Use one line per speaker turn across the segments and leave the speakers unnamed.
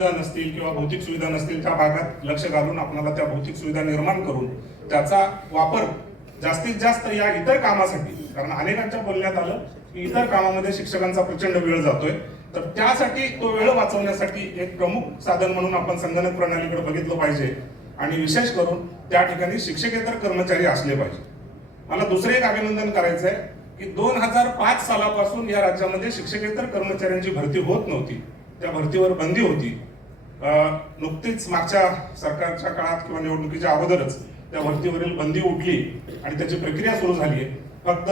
सुविधा नसतील किंवा भौतिक सुविधा नसतील त्या भागात लक्ष घालून आपल्याला त्या भौतिक सुविधा निर्माण करून त्याचा वापर जास्तीत जास्त या इतर कामासाठी कारण अनेकांच्या बोलण्यात आलं की इतर कामामध्ये शिक्षकांचा प्रचंड वेळ जातोय. तर त्यासाठी तो वेळ वाचवण्यासाठी एक प्रमुख साधन म्हणून आपण संगणक प्रणालीकडे बघितलं पाहिजे. आणि विशेष करून त्या ठिकाणी शिक्षकेतर कर्मचारी असले पाहिजे. मला दुसरे एक अभिनंदन करायचं आहे की दोन हजार पाच सालापासून या राज्यामध्ये शिक्षकेतर कर्मचाऱ्यांची भरती होत नव्हती. त्या भरतीवर बंदी होती. नुकतीच मागच्या सरकारच्या काळात किंवा निवडणुकीच्या अगोदरच त्या भरतीवरील बंदी उठली आणि त्याची प्रक्रिया सुरू झाली आहे. फक्त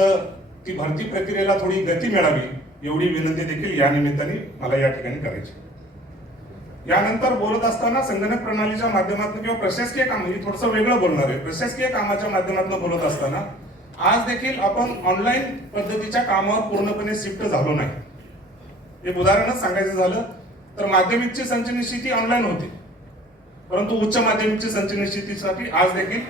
ती भरती प्रक्रियेला थोडी गती मिळावी एवढी विनंती देखील या निमित्ताने मला या ठिकाणी करायची यानंतर बोलत असताना संगणक प्रणालीच्या माध्यमातून किंवा प्रशासकीय काम म्हणजे थोडस वेगळं बोलणार आहे. प्रशासकीय कामाच्या माध्यमातून बोलत असताना आज देखील आपण ऑनलाईन पद्धतीच्या कामावर पूर्णपणे शिफ्ट झालो नाही. एक उदाहरणच सांगायचं झालं. तर माध्यमिकची संच निश्चिती ऑनलाईन होती. परंतु उच्च माध्यमिकची संच निश्चितीसाठी आज देखील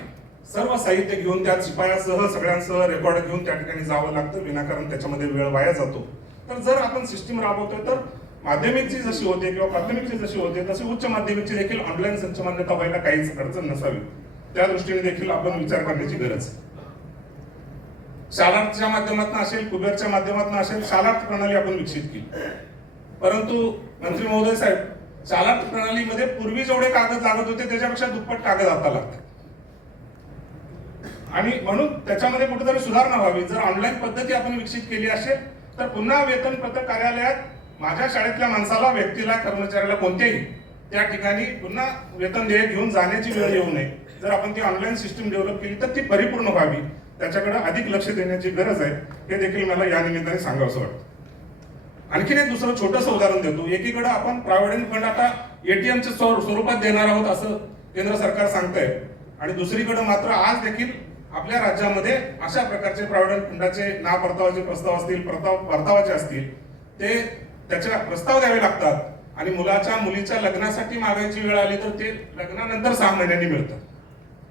सर्व साहित्य घेऊन त्यात शिपायासह सगळ्यांसह रेकॉर्ड घेऊन त्या ठिकाणी जावं लागतं. विनाकारण त्याच्यामध्ये वेळ वाया जातो. तर जर आपण सिस्टीम राबवतोय तर माध्यमिकची जशी होते किंवा प्राथमिकची जशी होते तशी उच्च माध्यमिकची देखील ऑनलाईन संच मान्यता व्हायला काहीच अडचण नसावी. त्या दृष्टीने देखील आपण विचार करण्याची गरज. आहे शालांच्या माध्यमातून असेल कुबेरच्या माध्यमातून असेल शालार्थ प्रणाली आपण विकसित केली. परंतु मंत्री महोदय साहेब शालार्थ प्रणालीमध्ये पूर्वी जेवढे कागद लागत होते त्याच्यापेक्षा दुप्पट कागद आता लागतात. आणि म्हणून त्याच्यामध्ये कुठेतरी सुधारणा व्हावी. जर ऑनलाईन पद्धती आपण विकसित केली असेल तर पुन्हा वेतन पत्र कार्यालयात माझ्या शाळेतल्या माणसाला व्यक्तीला कर्मचाऱ्याला कोणत्याही त्या ठिकाणी पुन्हा वेतन देय घेऊन जाण्याची वेळ येऊ नये. जर आपण ती ऑनलाईन सिस्टीम डेव्हलप केली तर ती परिपूर्ण व्हावी. त्याच्याकडे अधिक लक्ष देण्याची गरज आहे. हे देखील मला या निमित्ताने सांगावंसं वाटतं. आणखीन एक दुसरं छोटंसं उदाहरण देतो. एकीकडे आपण प्रॉव्हिडंट फंड आता एटीएमच्या स्वरूपात देणार आहोत असं केंद्र सरकार सांगतंय. आणि दुसरीकडे मात्र आज देखील आपल्या राज्यामध्ये अशा प्रकारचे प्रॉव्हिडंट फंडाचे ना परतावाचे प्रस्ताव असतील परताव परतावाचे असतील ते त्याच्या प्रस्ताव द्यावे लागतात. आणि मुलाच्या मुलीच्या लग्नासाठी मागायची वेळ आली तर ते लग्नानंतर सहा महिन्यांनी मिळतं.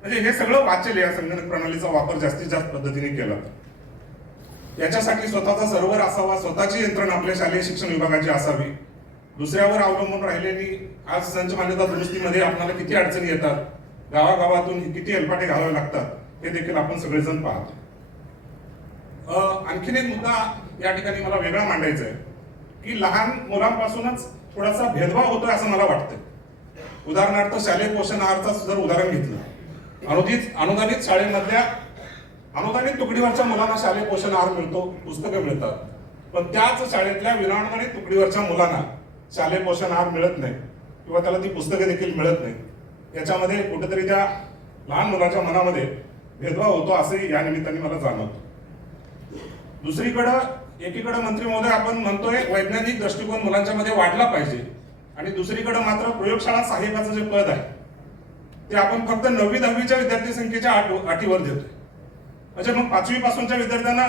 म्हणजे हे सगळं वाचेल या संगणक प्रणालीचा वापर जास्तीत जास्त पद्धतीने केला. तर याच्यासाठी स्वतःचा सर्व्हर असावा स्वतःची यंत्रणा आपल्या शालेय शिक्षण विभागाची असावी. दुसऱ्यावर अवलंबून राहिलेली आज संच मान्यता दुरुस्तीमध्ये आपल्याला किती अडचणी येतात गावागावातून किती एलपाटे घालावे लागतात हे देखील आपण सगळेजण पाहतो. अं, आणखीन एक मुद्दा या ठिकाणी मला वेगळा मांडायचा आहे की लहान मुलांपासूनच थोडासा भेदभाव होतोय असं मला वाटतं उदाहरणार्थ शालेय पोषण आहारचा जर उदाहरण घेतलं अनुदित अनुदानित शाळेमधल्या अनुदानित तुकडीवरच्या मुलांना शालेय पोषण आहार मिळतो पुस्तकं मिळतात. पण त्याच शाळेतल्या विनाअनुदानित तुकडीवरच्या मुलांना शालेय पोषण आहार मिळत नाही किंवा त्याला ती पुस्तकं देखील मिळत नाही. याच्यामध्ये कुठेतरी त्या लहान मुलाच्या मनामध्ये भेदभाव होतो असंही या निमित्ताने मला जाणवतं. दुसरीकडं एकीकडं मंत्री महोदय आपण म्हणतोय वैज्ञानिक दृष्टिकोन मुलांच्या मध्ये वाढला पाहिजे. आणि दुसरीकडे मात्र प्रयोगशाळा सहाय्यकाचं जे पद आहे ते आपण फक्त नववी दहावीच्या विद्यार्थी संख्येच्या आठ अटीवर देतोय. अच्छा मग पाचवी पासूनच्या विद्यार्थ्यांना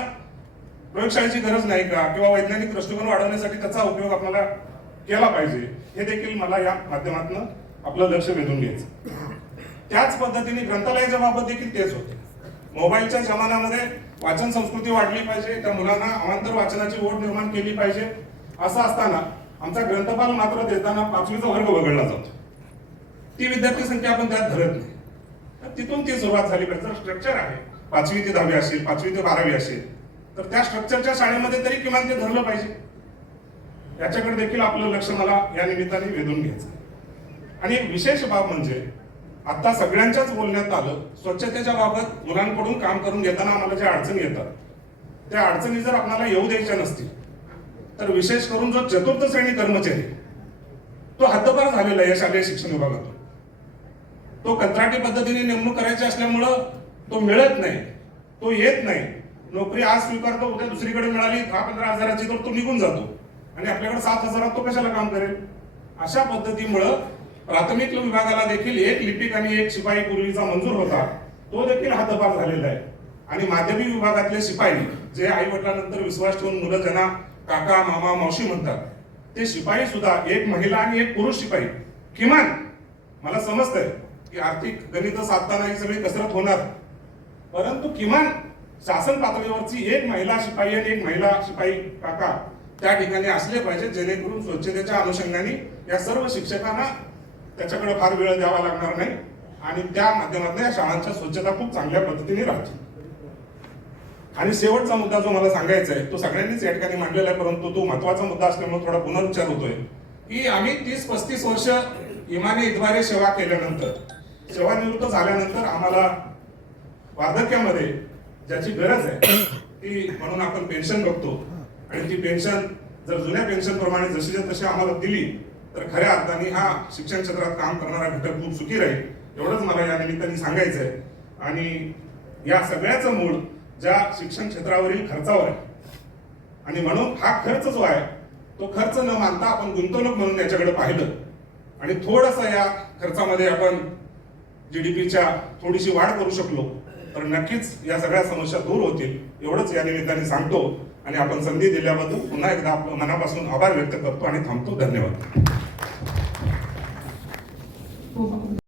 प्रयोगशाळेची गरज नाही का? किंवा वैज्ञानिक दृष्टिकोन वाढवण्यासाठी त्याचा उपयोग आपल्याला केला पाहिजे हे देखील मला या माध्यमातून आपलं लक्ष वेधून घ्यायचं त्याच पद्धतीने ग्रंथालयाच्या बाबत देखील तेच होते. मोबाईलच्या जमान्यामध्ये वाचन संस्कृती वाढली पाहिजे त्या मुलांना अवांतर वाचनाची ओढ निर्माण केली पाहिजे. असं असताना आमचा ग्रंथपाल मात्र देताना पाचवीचा वर्ग वगळला जातो. ती विद्यार्थी संख्या आपण त्यात धरत नाही. तिथून ती सुरुवात झाली पाहिजे. स्ट्रक्चर आहे. पाचवी ते दहावी असेल पाचवी ते बारावी असेल तर त्या स्ट्रक्चरच्या शाळेमध्ये तरी किमान ते धरलं पाहिजे. याच्याकडे देखील आपलं लक्ष मला या निमित्ताने वेधून घ्यायचं आणि एक विशेष बाब म्हणजे आता सगळ्यांच्याच बोलण्यात आलं स्वच्छतेच्या बाबत मुलांकडून काम करून घेताना आम्हाला ज्या अडचणी येतात त्या अडचणी जर आपल्याला येऊ द्यायच्या नसतील तर विशेष करून जो चतुर्थ श्रेणी कर्मचारी तो हद्दपार झालेला आहे या शालेय शिक्षण विभागातून. तो कंत्राटी पद्धतीने नेमणूक करायची असल्यामुळं तो मिळत नाही तो येत नाही. नोकरी आज स्वीकारतो उद्या दुसरीकडे मिळाली दहा पंधरा हजाराची तर तो निघून जातो. आणि आपल्याकडे सात हजारात तो कशाला काम करेल? अशा पद्धतीमुळं प्राथमिक विभागाला देखील एक लिपिक आणि एक शिपाई पूर्वीचा मंजूर होता. तो देखील हातभार झालेला आहे. आणि माध्यमिक विभागातले शिपाई जे आई वडिलांनंतर विश्वास ठेवून मुलं ज्यांना काका मामा मावशी म्हणतात ते शिपाई सुद्धा एक महिला आणि एक पुरुष शिपाई किमान मला समजतंय की आर्थिक गणित साधताना ही सगळी कसरत होणार. परंतु किमान शासन पातळीवरची एक महिला शिपाई आणि एक महिला शिपाई काका त्या ठिकाणी असले पाहिजे जेणेकरून स्वच्छतेच्या अनुषंगाने या सर्व शिक्षकांना त्याच्याकडे फार वेळ द्यावा लागणार नाही आणि त्या माध्यमातून या शाळांच्या स्वच्छता खूप चांगल्या पद्धतीने राहतील. आणि शेवटचा मुद्दा जो मला सांगायचा आहे तो सगळ्यांनीच या ठिकाणी मांडलेला आहे परंतु तो महत्त्वाचा मुद्दा असल्यामुळे थोडा पुनरुच्चार होतोय. की आम्ही तीस पस्तीस वर्ष इमानीद्वारे सेवा केल्यानंतर सेवानिवृत्त झाल्यानंतर आम्हाला वार्धक्यामध्ये ज्याची गरज आहे ती म्हणून आपण पेन्शन बघतो. आणि ती पेन्शन जर जुन्या पेन्शन प्रमाणे जशीच्या तशी आम्हाला दिली तर खऱ्या अर्थाने हा शिक्षण क्षेत्रात काम करणारा घटक खूप सुखी राहील एवढंच मला या निमित्ताने सांगायचं आहे आणि या सगळ्याचं मूळ ज्या शिक्षण क्षेत्रावरील खर्चावर आहे आणि म्हणून हा खर्च जो आहे तो खर्च न मानता आपण गुंतवणूक म्हणून याच्याकडे पाहिलं. आणि थोडस या खर्चामध्ये आपण जीडीपीच्या थोडीशी वाढ करू शकलो. तर नक्कीच या सगळ्या समस्या दूर होतील एवढंच या निमित्ताने सांगतो. आणि आपण संधी दिल्याबद्दल पुन्हा एकदा आपलं मनापासून आभार व्यक्त करतो आणि थांबतो. धन्यवाद.